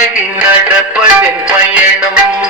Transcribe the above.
வழி பயணம்.